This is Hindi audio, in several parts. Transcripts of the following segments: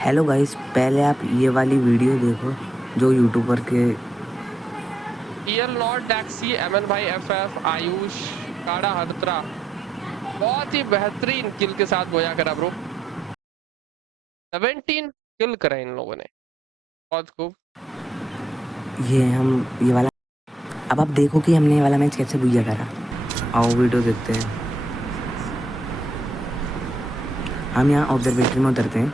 हेलो गाइस, पहले आप ये वाली वीडियो देखो जो यूट्यूबर के ईयर लॉर्ड डैक्सी एमएन भाई एफएफ आयुष काड़ा हर्त्रा बहुत ही बेहतरीन किल के साथ गोया करा ब्रो। 17 किल करा इन लोगों ने, बहुत खूब। ये वाला अब आप देखो कि हमने ये वाला मैच कैसे बुझा करा। आओ वीडियो देखते हैं। हम यहाँ ऑब्जर्वेटरी में उतरते हैं।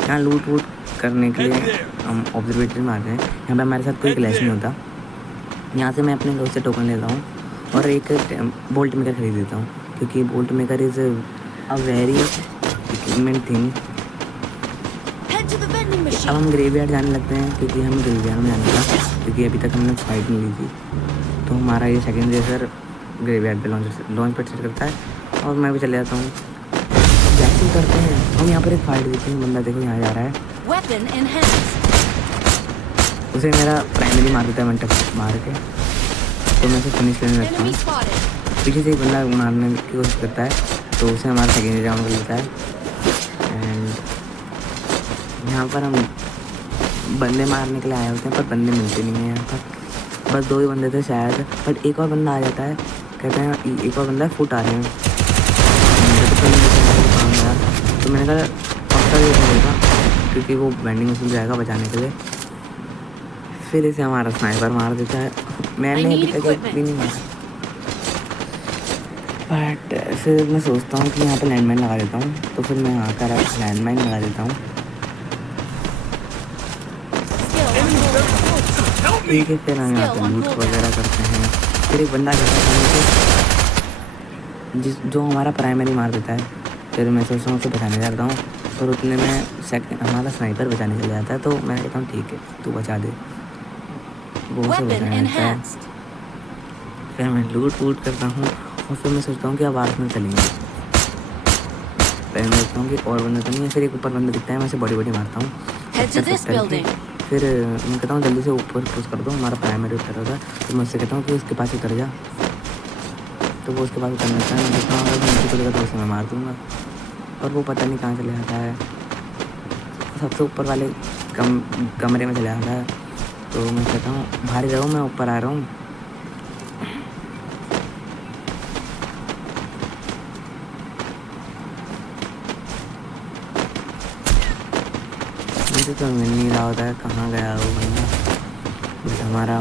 यहाँ लूट वूट करने के लिए हम ऑब्जर्वेटरी में आते हैं। यहाँ पे हमारे साथ कोई क्लैश नहीं होता। यहाँ से मैं अपने दोस्त से टोकन लेता हूँ और एक बोल्ट मेकर खरीद देता हूँ, क्योंकि bolt maker is a very equipment thing. अब हम ग्रेवयार्ड जाने लगते हैं, क्योंकि हमें ग्रेवयार्ड में जाना था, क्योंकि अभी तक हमने फाइट नहीं ली थी। तो हमारा ये सेकंड रेसर ग्रेवयार्ड पे लॉन्च पैड सेट करता है और मैं भी चले जाता हूँ। जैसे करते हैं हम यहाँ पर एक फाइट देखते हैं। बंदा देखो यहाँ जा रहा है, उसे मेरा प्राइमरी मार देता है वन टच मार के, तो मैं उसे फिनिश करने लगता हूँ। पीछे से एक बंदा मारने की कोशिश करता है, तो उसे हमारा सेकेंड राउंड कर लेता है। एंड यहाँ पर हम बंदे मारने के लिए आए होते हैं, पर बंदे मिलते नहीं हैं यहाँ पर। बस 2 ही बंदे थे शायद, बट एक और बंदा आ जाता है। कहते हैं एक और बंदा फुट आ रहे हैं। तो मैंने कहा पक्का ये करेगा, क्योंकि वो वेंडिंग मशीन जाएगा बचाने के लिए। फिर इसे हमारा स्नाइपर मार देता है। मैंने अभी तक एक भी नहीं मारा, बट फिर मैं सोचता हूँ कि यहाँ पे लैंडमाइन लगा देता हूँ। तो फिर मैं यहाँ का लैंडमाइन लगा देता हूँ। ठीक है, फिर हम यहाँ पे लूट वगैरह करते हैं। फिर एक बंदा कहता है जो हमारा प्राइमरी मार देता है। फिर मैं सोचता हूँ उसे बचाने जाता हूँ, पर उतने में सेकंड हमारा स्नाइपर बचाने चले जाता है। तो मैं कहता हूँ ठीक है तू बचा दे, वो उसे बचाने लगता है। फिर मैं लूट वूट करता हूँ और फिर मैं सोचता हूँ कि अब आर्स में चलेंगे। पहले मैं देखता हूँ कि और बंदा तो नहीं है। फिर एक ऊपर बंदा दिखता है, मैं उसे बॉडी मारता हूँ। फिर मैं कहता हूँ जल्दी से ऊपर पुश कर दो, हमारा प्राइमरी उतर होगा। तो मैं उससे कहता हूँ कि उसके पास उतर जा, तो वो उसके पास उतरना चाहता है। मैं देखता हूँ अगर नीचे चलेगा तो उसे मैं मार दूँगा, और वो पता नहीं कहाँ चले जाता है। सबसे ऊपर वाले कमरे में चले जाता है। तो मैं कहता हूँ भारी रहो, मैं ऊपर आ रहा हूँ। मुझे तो मिल नहीं रहा होता है कहाँ गया वो बंदा। बट हमारा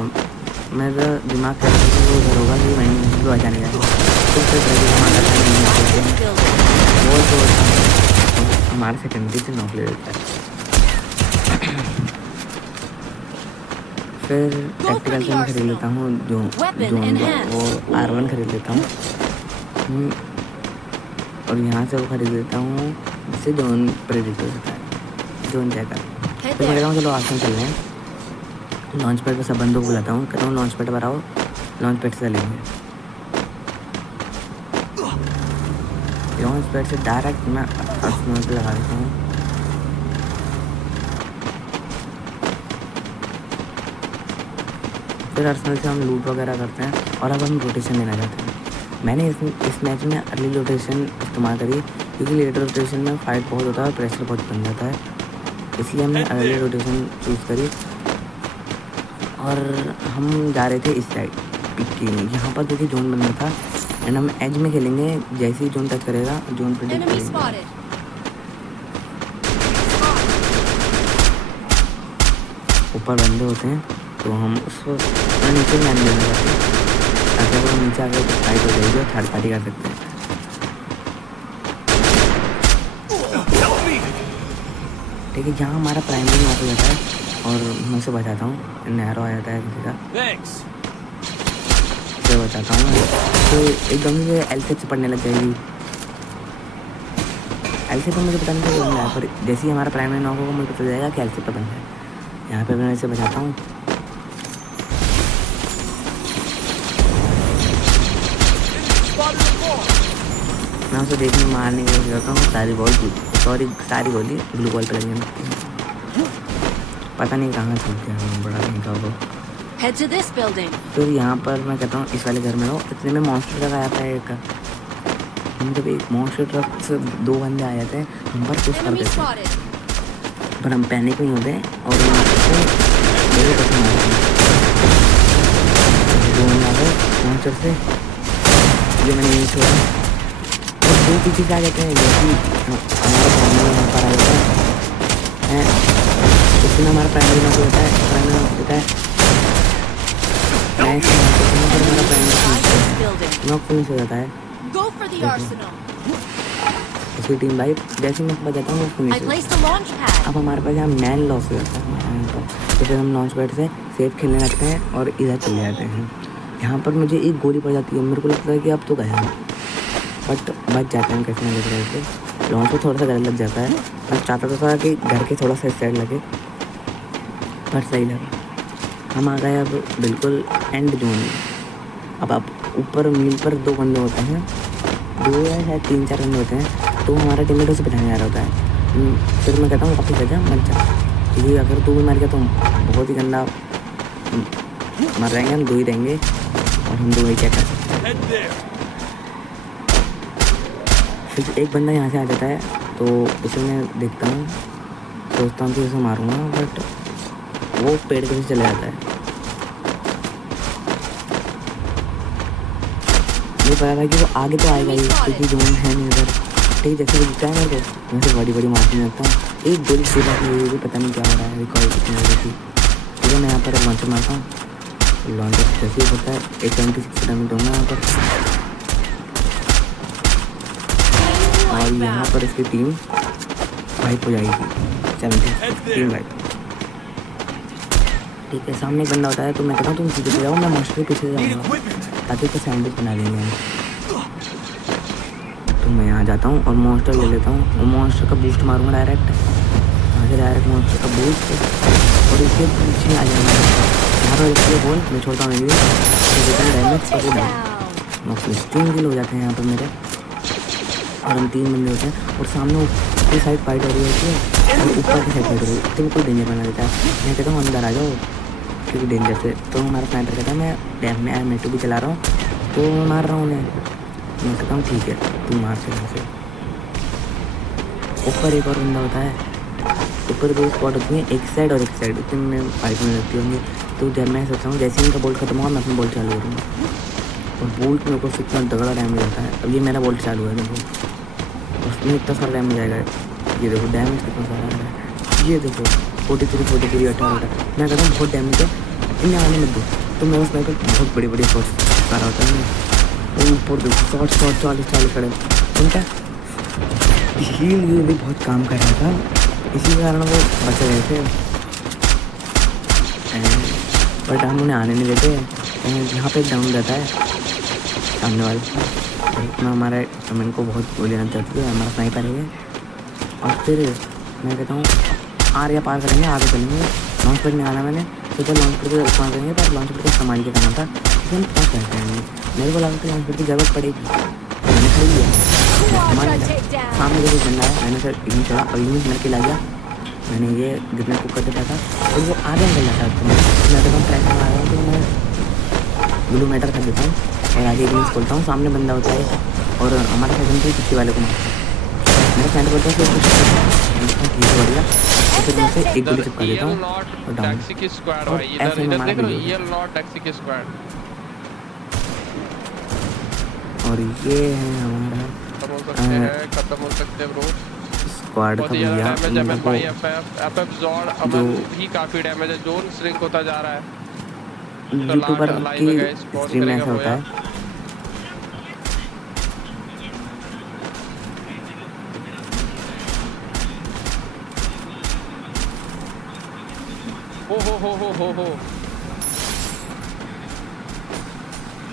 मैं तो दिमाग कर रहा हूँ वो उधर होगा कि मैं भी बचाने जाएगा। तो फिर वो तो हमारे सेकेंडरी से नॉक ले लेता है। फिर टैक्टिकल से मैं खरीद लेता हूँ जो वो R1 खरीद लेता हूँ। और यहाँ से वो खरीद लेता हूँ जिससे जोन प्रेडिक्ट हो सकता है, जोन जैकर। तो मैं कहता हूँ चलो आसमान चल रहे हैं। लॉन्च पैड पर सब बंदों को बुलाता हूँ, कहता हूँ लॉन्च पैड पर आओ, लॉन्च पैड से चलेंगे। लॉन्च पैड से डायरेक्ट मैं आसमान पर लगा देता हूँ। फिर अर्सनल से हम लूट वगैरह करते हैं और अब हम रोटेशन लेना चाहते हैं। मैंने इस मैच में अर्ली रोटेशन इस्तेमाल करी, क्योंकि लेट रोटेशन में फाइट बहुत होता है और प्रेशर बहुत बन जाता है, इसलिए हमने अर्ली रोटेशन चूज़ करी। और हम जा रहे थे इस साइड पिक के लिए। यहाँ पर देखिए जोन बन रहा था एंड हम एज में खेलेंगे। जैसे ही जोन टच करेगा जोन प्रेडिक्ट करेंगे। ऊपर बंदे होते हैं तो हम उसको नीचे में आने देना चाहते हैं, ताकि वो नीचे आकर तो फाइट हो जाएगी और थर्ड पार्टी कर सकते हैं। ठीक है, जहाँ हमारा प्राइमरी नॉक हो जाता है और मैं उसे बचाता हूँ। नैरो आ जाता है किसी का, उसे बचाता हूँ। तो एकदम से एलसेट से पड़ने लग जाएगी। एलसेट पर मुझे पता नहीं क्या बंदा है, पर जैसे ही हमारा प्राइमरी नॉक होगा मुझे पता चलेगा कि एलसेट पर बंदा है। यहाँ पे मैं इसे बचाता हूँ। मैं उसे देखने मारने की कोशिश करता हूँ। सारी गोली ब्लू बॉल पर लगने लगती है। पता नहीं कहाँ चल गया, बड़ा नहीं का वो। फिर यहाँ पर मैं कहता हूँ इस वाले घर में हो। इतने में मॉन्स्टर ट्रक आया था एक। हम जब एक मॉन्स्टर ट्रक से 2 बंदे आ जाते हैं, हम पर पुश कर देते हैं। पर हम पैनिक नहीं होते और हम मेरे पसंद आते हैं पहुँच से ये मैंने नहीं छोड़ा और दो पीछे से आ जाते हैं जैसे हमारा प्राइमरी यहाँ पर आ जाता है उसमें हमारा प्राइमरी नॉक होता है मैं हमारा प्राइमरी नॉक फिनिश हो जाता है उसकी टीम भाई जैसे मैं बजाता हूँ वो फिनिश अब हमारे पास यहाँ मैन लॉस हो जाता है हमारे यहाँ पर तो फिर हम लॉन्च पैड से सेफ खेलने लगते हैं और इधर चले जाते हैं। यहाँ पर मुझे एक गोली पड़ जाती है, मेरे को लगता है कि अब तो गया बट बच जाते हैं कैसे ना कैसे। लॉन्च को थोड़ा सा गलत लग जाता है, मैं चाहता था कि घर के थोड़ा सा साइड लगे पर सही लगा। हम आ गए अब बिल्कुल एंड जोन में। अब आप ऊपर मील पर दो बंदे होते हैं, दो या शायद 3-4 बंदे होते हैं, तो हमारा टीममेट उसे बचाने जा रहा होता है। फिर मैं कहता हूँ वापस आ जा मत जा, क्योंकि अगर तू भी मर गया तो बहुत ही गंदा मर रहेंगे, हम दो ही रहेंगे और हम दो ही क्या कर सकते हैं। फिर एक बंदा यहाँ से आ जाता है तो उसे मैं देखता हूँ, सोचता हूँ कि उसे मारूंगा बट वो पेड़ के पीछे चले जाता है। मुझे पता था कि वो आगे तो आएगा ही क्योंकि जोन है नहीं उधर। ठीक जैसे वो दिखता है मेरे को, मैं से बड़ी बड़ी मारने लगता हूँ। एक गोली सीधा हुई भी पता नहीं क्या हो रहा है, रिकॉर्ड कितनी हो रही थी। ठीक है मैं यहाँ पर लॉन्चर मारता हूँ, लॉन्चर जैसे ही होता है 876 डैमेज दूँगा यहाँ पर। और यहाँ पर इसकी टीम वाइप हो जाएगी, 70 टीम वाइप। ठीक है सामने एक बंदा होता है तो मैं कहता हूँ तुम पीछे से जाओ, मैं मॉन्स्टर के पीछे से जाऊँगा ताकि उसको सैंडविच बना देंगे हम। तो मैं यहाँ जाता हूँ और मॉन्स्टर ले लेता हूँ और मॉन्स्टर का बूस्ट मारूंगा डायरेक्ट, यहाँ से डायरेक्ट मॉन्स्टर का बूस्ट और इसके पीछे आ जाऊँगा यहाँ पर इसलिए बोल मैं छोड़ता हूँ नहीं डैमेज और 3 किल हो जाते हैं यहाँ पर मेरे, और हम 3 बंदे होते हैं और सामने ऊपर की साइड फाइट हो रही होती है और ऊपर की साइड फाइट हो रही है, तो कोई डेंजर बना देता है। मैं कहता हूँ अंदर आ जाओ क्योंकि डेंजर से, तो हमारा स्नाइपर कहता है मैं डैम में M2 भी चला रहा हूँ तो मैं मार रहा हूँ उन्हें। मैं कहता हूँ ठीक है तू मार से यहाँ से। ऊपर एक और बंदा होता है, ऊपर 2 स्पॉट होती हैं, एक साइड और एक साइड, उतने में फाइट में लगती होंगी। तो जब मैं सोचता हूँ जैसे ही इनका बोल्ट खत्म होगा मैं अपना बोल्ट चालू करूँगा और बोल्ट मेरे को कितना तगड़ा डैमेज आता है। अब ये मेरा बोल्ट चालू है, देखो उसमें इतना सारा डैमेज आएगा, ये देखो डैमेज कितना सारा है, ये देखो 43 18। मैं कहता हूँ बहुत डैमेज है, इन्हें आने मत दो। तो मेरा स्नाइपर बहुत बड़ी शॉट्स कर रहा होता है, ऊपर देखो शॉट 40 खड़े, उनका हील भी बहुत काम कर रहा था, इसी कारण वो बच गए थे। बट हम उन्हें आने नहीं देते, यहाँ पे डाउन रहता है सामने वाले, इतना हमारा कमेंट को बहुत गोली लग जाती है, हमारा स्नाइपर है। और फिर मैं कहता हूँ आर पार करेंगे, आगे चलेंगे। लॉन्च पैड नहीं आना मैंने सोचा लॉन्च पैड को इस्तेमाल करेंगे, पर लॉन्च पैड को इस्तेमाल के करना था क्योंकि हम पास करते हैं। मेरे को लगा कि लॉन्च पैड की ज़रूरत पड़ेगी, मैंने खरीद लिया। हमारे सामने जो बंदा है मैंने सर इन्हीं चढ़ा और इन्हीं मेरे के ला गया, मैंने ये गिरने को करते था और वो आगे निकल जाता है। मैं कहता हूँ ट्रैक में आ रहा हूँ तो मैं ब्लू मैटर कर देता हूँ और आगे ग्रीन्स खोलता हूँ। सामने बंदा होता है और हमारे सेकंड पे पीछे वाले को मारता है, मेरा फ्रेंड बोलता है कि ठीक है बढ़िया, तो फिर मैं से एक गोली चिपका देता हूँ और डाउन। और ऐसे में हमारा और ये है हमारा खत्म हो सकते हैं ब्रो स्क्वाड का भैया। जो भी काफी डैमेज है, जोन श्रिंक होता जा रहा है। यूट्यूबर की स्ट्रीम में ऐसा होता है। हो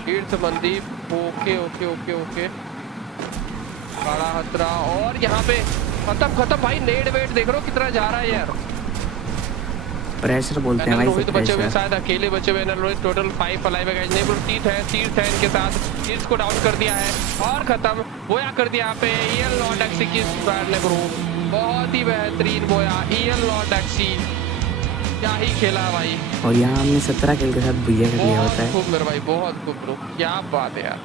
तीर्थ मनदीप, ओके काड़ा हतरा, और यहाँ पे खत्म भाई। नेड वेट देख रहे हो कितना जा रहा है यार, प्रेशर बोलते हैं भाई, रोहित बचे हुए शायद अकेले बचे हुए हैं। रोहित टोटल 5 अलाइव है गाइस। नहीं ब्रो तीर्थ है इनके साथ, तीर्थ को डाउन कर दिया है और खत्म बोया कर दिया यहाँ पे ईएल लॉर्ड एक्सी की स्क्वाड ने ब्रो। बहुत ही बेहतरीन बोया ईएल लॉर्ड एक्सी, क्या ही खेला भाई। और यहाँ हमने 17 किल के साथ भैया कर लिया होता है। खूब मेरे भाई, बहुत खूब ब्रो, क्या बात है यार।